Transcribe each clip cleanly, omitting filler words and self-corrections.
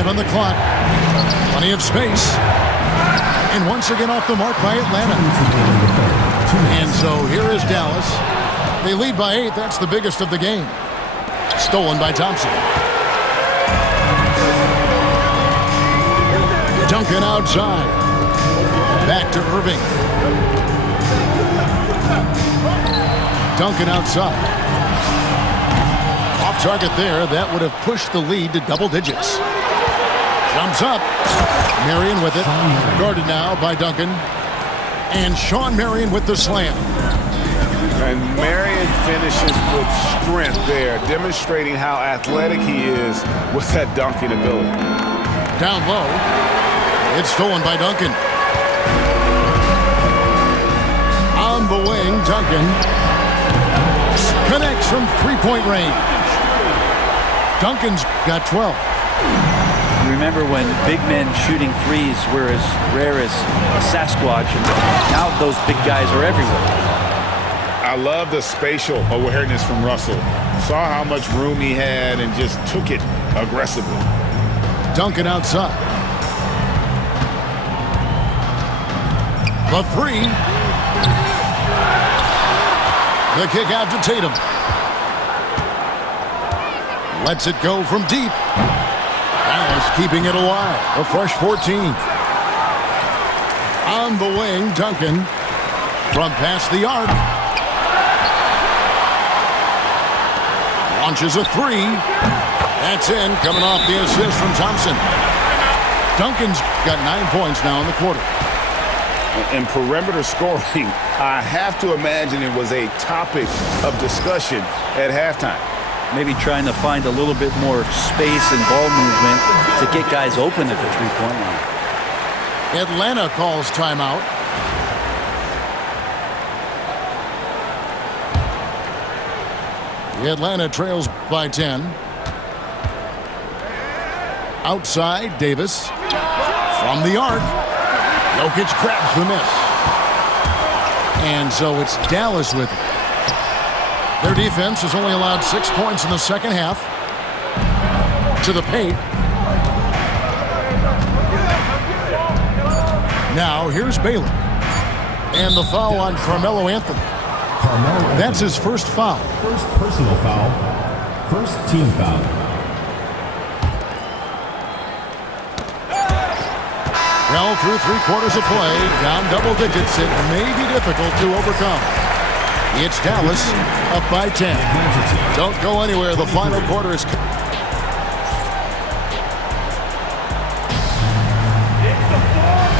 2:45 on the clock. Plenty of space. And once again off the mark by Atlanta. And so here is Dallas. They lead by 8. That's the biggest of the game. Stolen by Thompson. Duncan outside. Back to Irving. Duncan outside. Off target there. That would have pushed the lead to double digits. Jumps up. Marion with it. Guarded now by Duncan. And Sean Marion with the slam. And Marion finishes with strength there, demonstrating how athletic he is with that dunking ability. Down low. It's stolen by Duncan. On the wing, Duncan connects from three-point range. Duncan's got 12. You remember when big men shooting threes were as rare as Sasquatch, and now those big guys are everywhere. I love the spatial awareness from Russell. Saw how much room he had and just took it aggressively. Duncan outside. The three. The kick out to Tatum. Lets it go from deep. Dallas keeping it alive. A fresh 14. On the wing, Duncan. From past the arc. Launches a three. That's in. Coming off the assist from Thompson. Duncan's got 9 points now in the quarter. And perimeter scoring, I have to imagine it was a topic of discussion at halftime. Maybe trying to find a little bit more space and ball movement to get guys open at the three-point line. Atlanta calls timeout. Atlanta trails by 10. Outside, Davis. From the arc. Jokic grabs the miss. And so it's Dallas with it. Their defense has only allowed 6 points in the second half. To the paint. Now here's Baylor. And the foul on Carmelo Anthony. That's his first foul. First personal foul. First team foul. Well, through 3/4 of play, down double digits, it may be difficult to overcome. It's Dallas up by 10. Don't go anywhere. The final quarter is...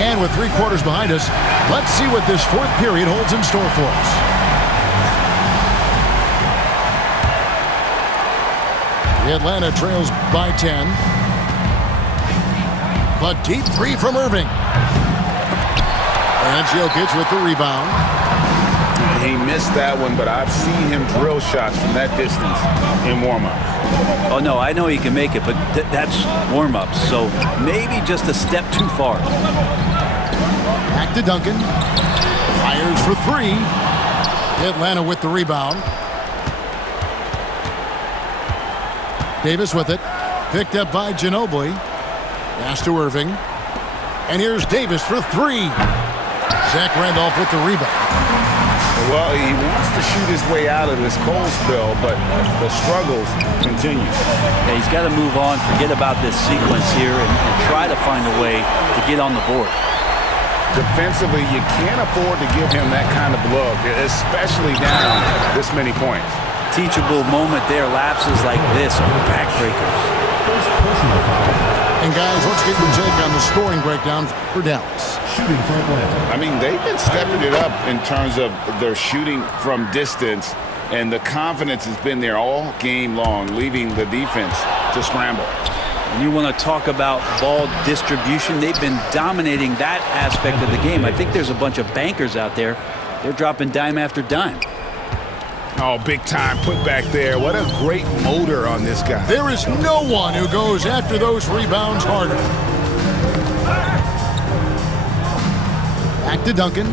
And with 3/4 behind us, let's see what this fourth period holds in store for us. Atlanta trails by 10. A deep three from Irving. And Jokic with the rebound. He missed that one, but I've seen him drill shots from that distance in warm-ups. Oh, no, I know he can make it, but that's warm-ups, so maybe just a step too far. Back to Duncan. Fires for three. Atlanta with the rebound. Davis with it. Picked up by Ginobili. Pass to Irving. And here's Davis for three. Zach Randolph with the rebound. Well, he wants to shoot his way out of this cold spell, but the struggles continue. Yeah, he's got to move on, forget about this sequence here, and try to find a way to get on the board. Defensively, you can't afford to give him that kind of look, especially down this many points. Teachable moment there. Lapses like this are backbreakers. And guys, let's get your take on the scoring breakdown for Dallas. Shooting for Atlanta. I mean, they've been stepping it up in terms of their shooting from distance, and the confidence has been there all game long, leaving the defense to scramble. And you want to talk about ball distribution. They've been dominating that aspect of the game. I think there's a bunch of bankers out there. They're dropping dime after dime. Oh, big time put back there. What a great motor on this guy. There is no one who goes after those rebounds harder. Back to Duncan.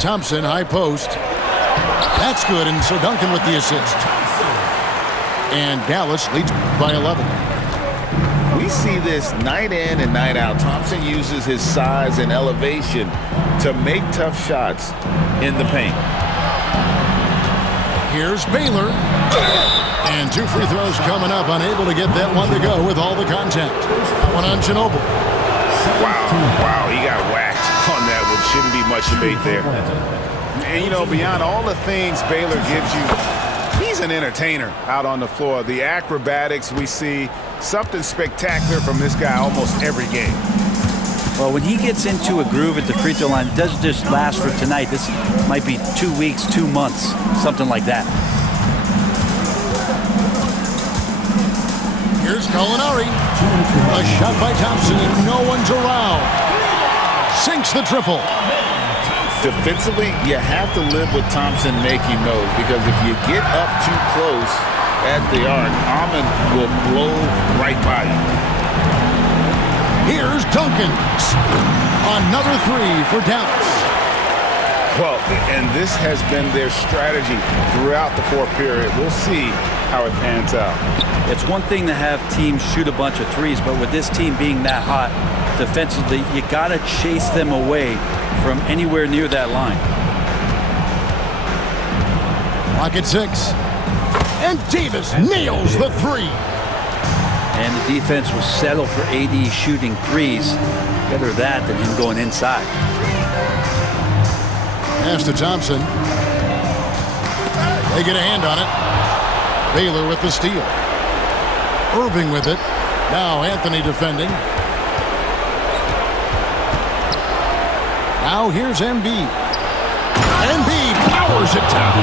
Thompson, high post. That's good, and so Duncan with the assist. And Dallas leads by 11. We see this night in and night out. Thompson uses his size and elevation to make tough shots in the paint. Here's Baylor. And 2 free throws coming up. Unable to get that one to go with all the contact. That one on Ginobili. Wow, he got whacked on that one. Shouldn't be much debate there. And, you know, beyond all the things Baylor gives you, he's an entertainer out on the floor. The acrobatics we see, something spectacular from this guy almost every game. Well, when he gets into a groove at the free throw line, it doesn't just last for tonight. This might be 2 weeks, 2 months, something like that. Here's Gallinari. A shot by Thompson, and no one's around. Sinks the triple. Defensively, you have to live with Thompson making those, because if you get up too close at the arc, Ahmed will blow right by you. Here's Duncan. Another 3 for Dallas. Well, and this has been their strategy throughout the fourth period. We'll see how it pans out. It's one thing to have teams shoot a bunch of threes, but with this team being that hot defensively, you got to chase them away from anywhere near that line. Clock at 6. And Davis nails the 3. And the defense will settle for AD shooting threes. Better that than him going inside. Pass to Thompson. They get a hand on it. Baylor with the steal. Irving with it. Now Anthony defending. Now here's Embiid. Embiid powers it down.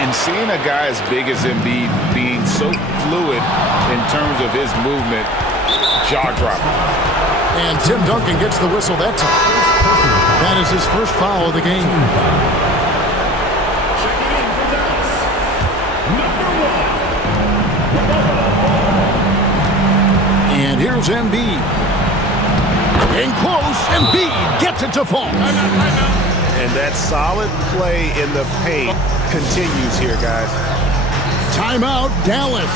And seeing a guy as big as Embiid being so fluid in terms of his movement, jaw-dropping. And Tim Duncan gets the whistle that time. That is his first foul of the game. And here's Embiid. In close, Embiid gets it to fall. And that solid play in the paint continues here, guys. Timeout, Dallas.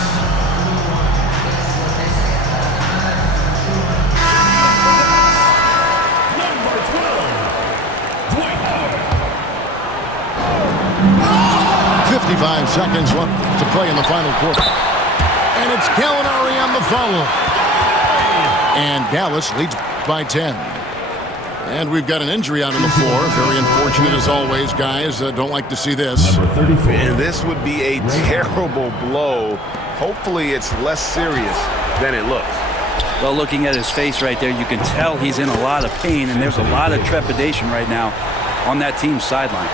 Number 12, 55 seconds left to play in the final quarter. And it's Gallinari on the foul. And Dallas leads by 10. And we've got an injury out on the floor. Very unfortunate as always, guys. Don't like to see this. And this would be a terrible blow. Hopefully it's less serious than it looks. Well, looking at his face right there, you can tell he's in a lot of pain, and there's a lot of trepidation right now on that team's sideline.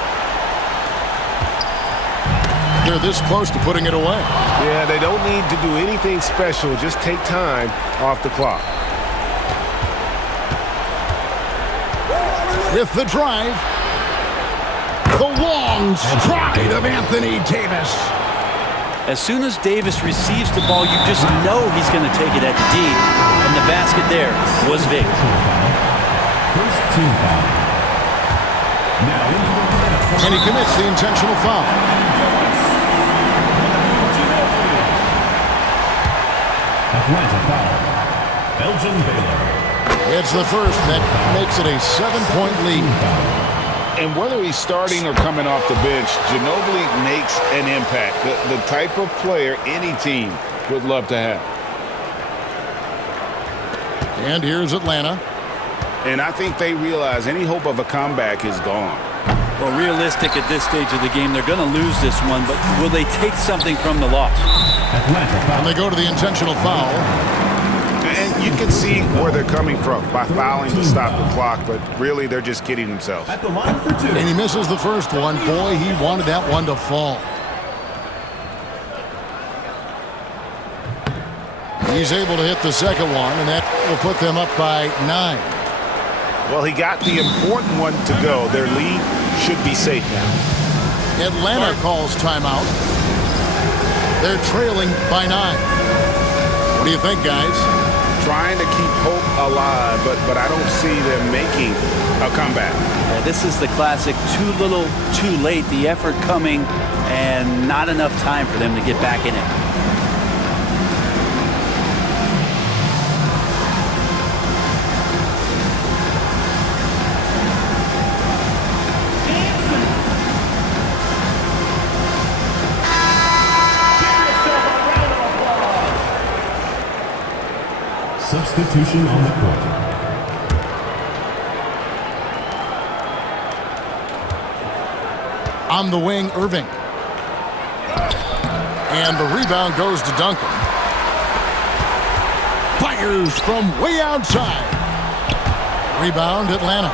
They're this close to putting it away. Yeah, they don't need to do anything special. Just take time off the clock. With the drive, the long stride of Anthony Davis. As soon as Davis receives the ball, you just know he's going to take it at the D. And the basket there was big. First team foul. Now And he commits the intentional foul. Atlanta foul. Elgin Baylor. It's the first that makes it a 7-point lead. And whether he's starting or coming off the bench, Ginobili makes an impact. The type of player any team would love to have. And here's Atlanta. And I think they realize any hope of a comeback is gone. Well, realistic at this stage of the game, they're going to lose this one, but will they take something from the loss? And they go to the intentional foul. And you can see where they're coming from by fouling to stop the clock, but really they're just kidding themselves. At the line for 2. And he misses the first one. Boy, he wanted that one to fall. He's able to hit the second one, and that will put them up by 9. Well, he got the important one to go. Their lead should be safe now. Atlanta calls timeout. They're trailing by 9. What do you think, guys? Trying to keep hope alive, but I don't see them making a comeback. Yeah, this is the classic too little, too late. The effort coming and not enough time for them to get back in it. Substitution on the court. On the wing, Irving. And the rebound goes to Duncan. Fires from way outside. Rebound, Atlanta.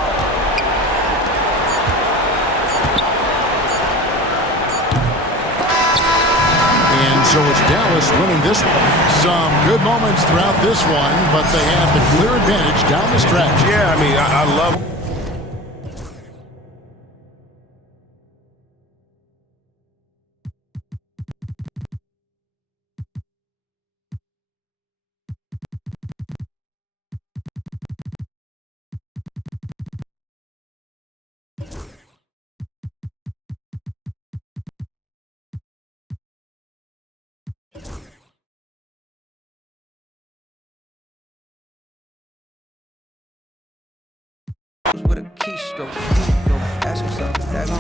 And so it's Dallas winning this one. Some good moments throughout this one, but they have the clear advantage down the stretch. Yeah, I mean, I love. With a keystroke, ask yourself,